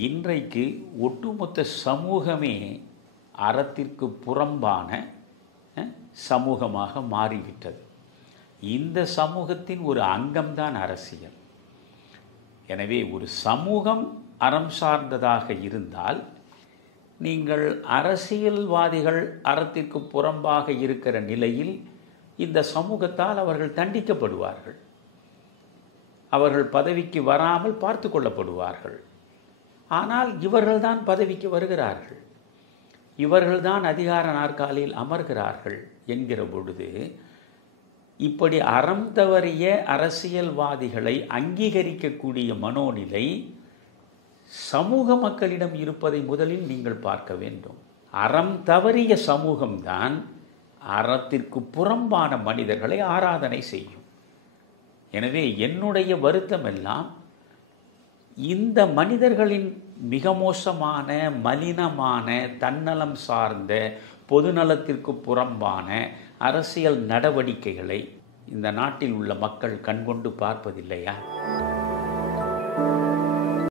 இன்றைக்கு ஒட்டுமொத்த சமூகமே அறத்திற்கு புறம்பான சமூகமாக மாறிவிட்டது. இந்த சமூகத்தின் ஒரு அங்கம்தான் அரசியல். எனவே ஒரு சமூகம் அறம் சார்ந்ததாக இருந்தால் நீங்கள் அரசியல்வாதிகள் அறத்திற்கு புறம்பாக இருக்கிற நிலையில் இந்த சமூகத்தால் அவர்கள் தண்டிக்கப்படுவார்கள். அவர்கள் பதவிக்கு வராமல் பார்த்து கொள்ளப்படுவார்கள். ஆனால் இவர்கள்தான் பதவிக்கு வருகிறார்கள், இவர்கள்தான் அதிகார நாற்காலியில் அமர்கிறார்கள் என்கிற பொழுது இப்படி அறம் தவறிய அரசியல்வாதிகளை அங்கீகரிக்கக்கூடிய மனோநிலை சமூக மக்களிடம் இருப்பதை முதலில் நீங்கள் பார்க்க வேண்டும். அறம் தவறிய சமூகம்தான் அறத்திற்கு புறம்பான மனிதர்களை ஆராதனை செய்யும். எனவே என்னுடைய வருத்தம் எல்லாம் இந்த மனிதர்களின் மிக மோசமான மலினமான தன்னலம் சார்ந்த பொதுநலத்திற்கு புறம்பான அரசியல் நடவடிக்கைகளை இந்த நாட்டில் உள்ள மக்கள் கண்கொண்டு பார்ப்பதில்லையா?